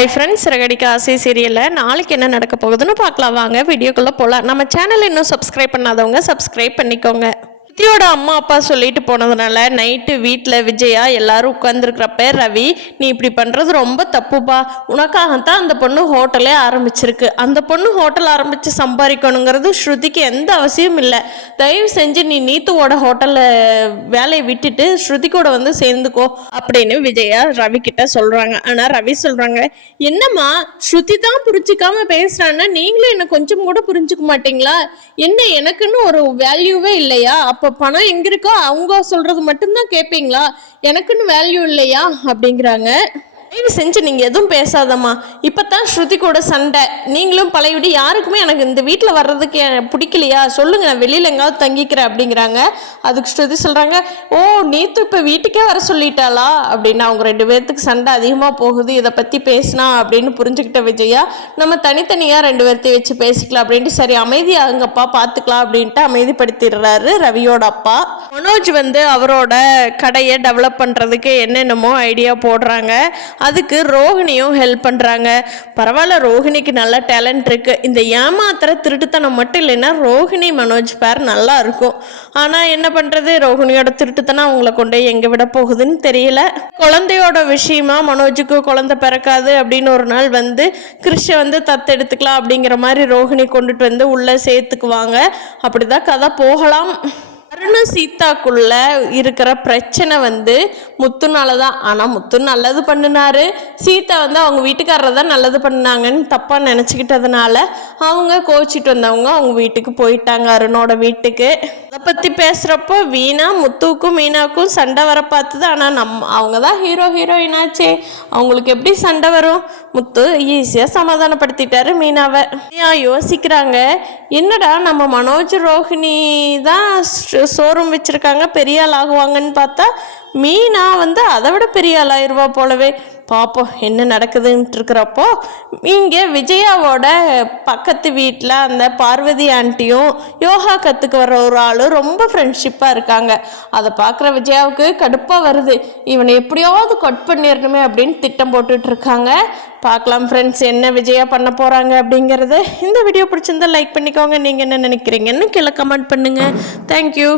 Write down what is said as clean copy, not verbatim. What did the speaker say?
Hi friends, Siragadikka ஆசை சீரியலில் நாளைக்கு என்ன நடக்க போகுதுன்னு பார்க்கலாம். வாங்க வீடியோக்குள்ளே போகலாம். நம்ம சேனல் இன்னும் சப்ஸ்கிரைப் பண்ணாதவங்க சப்ஸ்கிரைப் பண்ணிக்கோங்க. விஜயோட அம்மா அப்பா சொல்லிட்டு போனதுனால நைட்டு வீட்டில் விஜயா எல்லாரும் உட்காந்துருக்கிறப்ப, ரவி நீ இப்படி பண்ணுறது ரொம்ப தப்புப்பா, உனக்காகத்தான் அந்த பொண்ணு ஹோட்டலே ஆரம்பிச்சிருக்கு, அந்த பொண்ணு ஹோட்டல் ஆரம்பித்து சம்பாதிக்கணுங்கிறது ஸ்ருதிக்கு எந்த அவசியமும் இல்லை, தயவு செஞ்சு நீ நீத்துவோட ஹோட்டலில் வேலையை விட்டுட்டு ஸ்ருதிக்கூட வந்து சேர்ந்துக்கோ அப்படின்னு விஜயா ரவி கிட்ட சொல்கிறாங்க. ஆனால் ரவி சொல்கிறாங்க, என்னம்மா ஸ்ருதி தான் புரிஞ்சிக்காம பேசுகிறான்னா நீங்களும் என்ன கொஞ்சம் கூட புரிஞ்சுக்க மாட்டீங்களா, என்ன எனக்குன்னு ஒரு வேல்யூவே இல்லையா, அப்போ பணம் எங்க இருக்கோ அவங்க சொல்றது மட்டும்தான் கேட்பீங்களா, எனக்குன்னு வேல்யூ இல்லையா அப்படிங்கிறாங்க. தயவு செஞ்சு நீங்கள் எதுவும் பேசாதம்மா, இப்போ தான் ஸ்ருதி கூட சண்டை, நீங்களும் பழையபடி யாருக்குமே எனக்கு இந்த வீட்டில் வர்றதுக்கு பிடிக்கலையா சொல்லுங்க, நான் வெளியில் எங்காவது தங்கிக்கிறேன் அப்படிங்கிறாங்க. அதுக்கு ஸ்ருதி சொல்கிறாங்க, ஓ நீத்து இப்போ வீட்டுக்கே வர சொல்லிட்டாளா அப்படின்னு. அவங்க ரெண்டு பேர்த்துக்கு சண்டை அதிகமாக போகுது, இதை பற்றி பேசினா அப்படின்னு புரிஞ்சுக்கிட்ட விஜயா, நம்ம தனித்தனியாக ரெண்டு பேர்த்தையும் வச்சு பேசிக்கலாம் அப்படின்ட்டு, சரி அமைதியாகங்கப்பா பார்த்துக்கலாம் அப்படின்ட்டு அமைதிப்படுத்திடுறாரு ரவியோட அப்பா. மனோஜ் வந்து அவரோட கடையை டெவலப் பண்ணுறதுக்கு என்னென்னமோ ஐடியா போடுறாங்க. அதுக்கு ரோஹிணியும் ஹெல்ப் பண்ணுறாங்க. பரவாயில்ல, ரோஹிணிக்கு நல்ல டேலண்ட் இருக்குது, இந்த ஏமாத்திர திருட்டுத்தனம் மட்டும் இல்லைன்னா ரோஹிணி மனோஜ் பேர் நல்லா இருக்கும். ஆனால் என்ன பண்ணுறது, ரோஹிணியோட திருட்டுத்தனம் அவங்கள கொண்டு எங்கே விட போகுதுன்னு தெரியல. குழந்தையோட விஷயமா மனோஜுக்கு குழந்தை பிறக்காது அப்படின்னு ஒரு நாள் வந்து கிறிஷை வந்து தத்தெடுத்துக்கலாம் அப்படிங்கிற மாதிரி ரோஹிணி கொண்டுட்டு வந்து உள்ளே சேர்த்துக்குவாங்க. அப்படிதான் கதை போகலாம். அருண் சீதாக்குள்ள இருக்கிற பிரச்சனை வந்து முத்துனால தான். ஆனால் முத்து நல்லது பண்ணினாரு, சீதா வந்து அவங்க வீட்டுக்காரரை தான் நல்லது பண்ணினாங்கன்னு தப்பாக நினச்சிக்கிட்டதுனால அவங்க கோச்சிட்டு வந்தவங்க அவங்க வீட்டுக்கு போயிட்டாங்க, அருணோட வீட்டுக்கு. அதை பற்றி பேசுகிறப்போ வீணா முத்துவுக்கும் மீனாவுக்கும் சண்டை வர பார்த்துது. ஆனால் அவங்க தான் ஹீரோயினாச்சே, அவங்களுக்கு எப்படி சண்டை வரும், முத்து ஈஸியாக சமாதானப்படுத்திட்டாரு மீனாவை. யோசிக்கிறாங்க, என்னடா நம்ம மனோஜ் ரோஹிணி தான் ஷோரூம் வச்சுருக்காங்க, பெரிய ஆள் ஆகுவாங்கன்னு பார்த்தா மீனா வந்து அதை விட பெரிய ஆள் ஆயிடுவா போலவே. பார்ப்போம் என்ன நடக்குதுன்ட்டு இருக்கிறப்போ, இங்கே விஜயாவோட பக்கத்து வீட்டில் அந்த பார்வதி ஆண்டியும் யோகா கற்றுக்க வர ஒரு ஆளும் ரொம்ப ஃப்ரெண்ட்ஷிப்பாக இருக்காங்க. அதை பார்க்குற விஜயாவுக்கு கடுப்பாக வருது, இவனை எப்படியாவது கட் பண்ணிடணுமே அப்படின்னு திட்டம் போட்டுட்ருக்காங்க. பார்க்கலாம் ஃப்ரெண்ட்ஸ் என்ன விஜயா பண்ண போகிறாங்க அப்படிங்கிறது. இந்த வீடியோ பிடிச்சிருந்தா லைக் பண்ணிக்கோங்க, நீங்கள் என்ன நினைக்கிறீங்கன்னு கீழே கமெண்ட் பண்ணுங்கள். தேங்க்யூ.